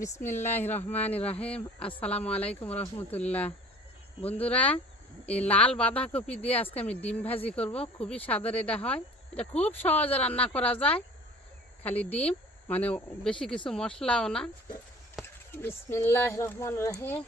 বিসমিল্লাহির রহমানির রহিম। আসসালামু আলাইকুম রহমতুল্লাহ। বন্ধুরা, এই লাল বাঁধাকপি দিয়ে আজকে আমি ডিম ভাজি করব। খুবই স্বাদের এটা হয়। এটা খুব সহজে রান্না করা যায়, খালি ডিম, মানে বেশি কিছু মশলাও না। বিসমিল্লাহির রহমানির রহিম।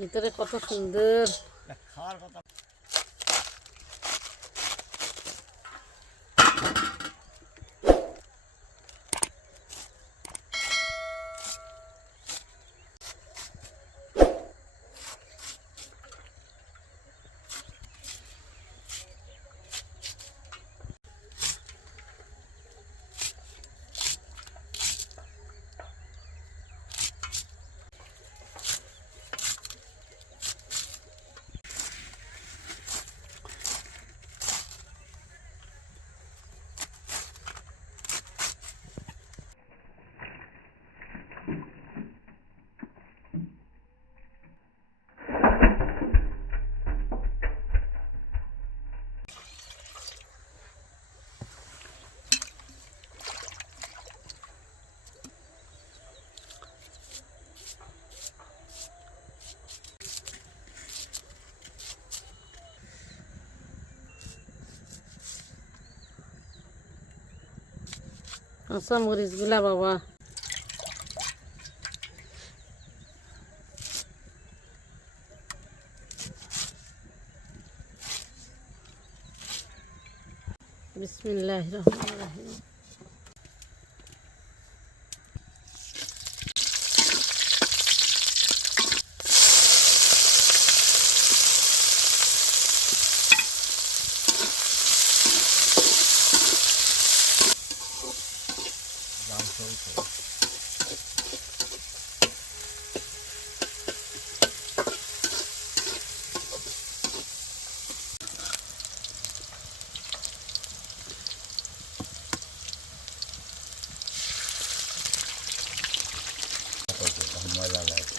ভিতরে কত সুন্দর খাওয়ার কথা। কাঁচা মরিচগুলা বাবা, বিসমিল্লাহির রহমানির রহিম। মজা লাগে।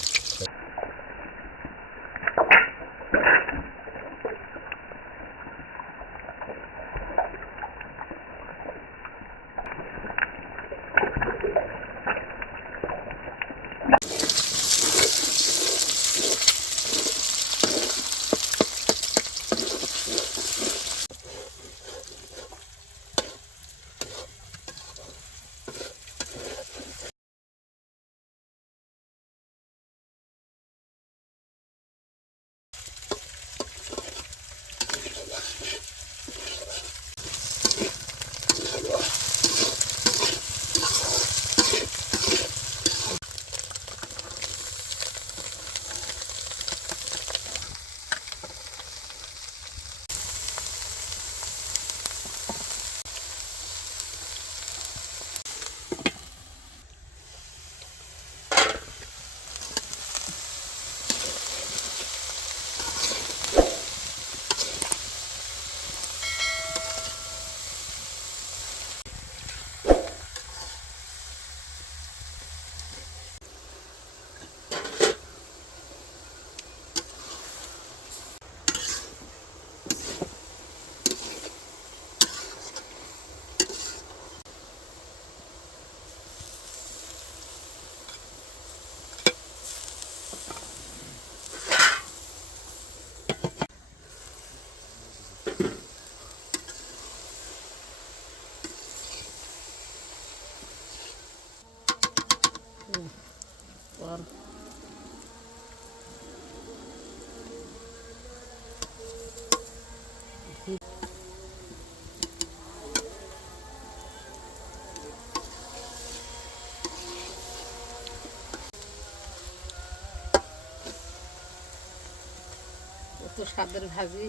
কত স্বাদের ভাজি।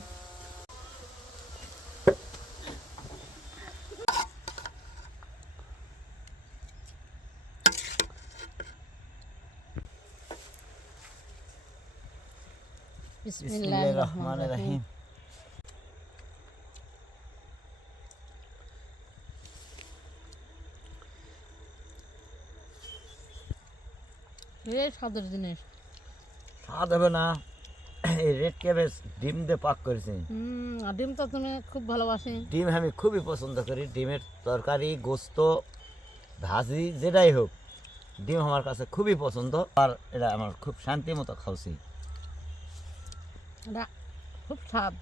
বিসমিল্লাহির রহমানির রহিম। এই স্বাদের জিনিস। স্বাদ হবে না, এই রেড ক্যাবেজ ডিম দিয়ে পাক করেছি। আর ডিম তো তুমি খুব ভালোবাসি। ডিম আমি খুবই পছন্দ করি, ডিমের তরকারি, গোস্ত, ভাজি যেটাই হোক, ডিম আমার কাছে খুবই পছন্দ। আর এটা আমার খুব শান্তি মতো খাওয়াছি। এটা খুব স্বাদ,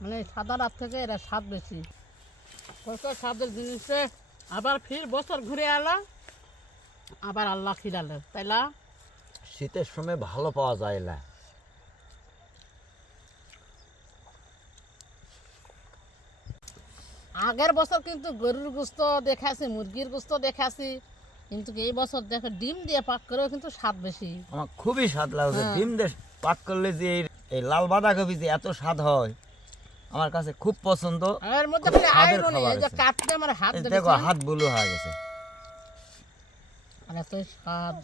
মানে সাদা রাত থেকে এটা স্বাদ বেশি। কত স্বাদের জিনিসে আবার ফির বছর ঘুরে এলো, আবার আল্লাহ খিলালে, তাইলা? শীতের সময় ভালো পাওয়া যায় না। আগের বছর কিন্তু গরুর গোস্ত দেখাছি, মুরগির গোস্ত দেখাছি, কিন্তু এই বছর দেখো ডিম দিয়ে পাক করেও কিন্তু স্বাদ বেশি। আমার খুবই স্বাদ লাগছে। হ্যাঁ। ডিম দিয়ে পাক করলে যে এই লাল বাঁধাকপি যে এত স্বাদ হয়, আমার কাছে খুব পছন্দ। এর মধ্যে খুব খালি স্বাদের আয়রন, খাবার এই যে আছে। কাটতে আমার হাত এই ধরেছে, দেখো হাত বুলু হয়ে গেছে। আর এত স্বাদ।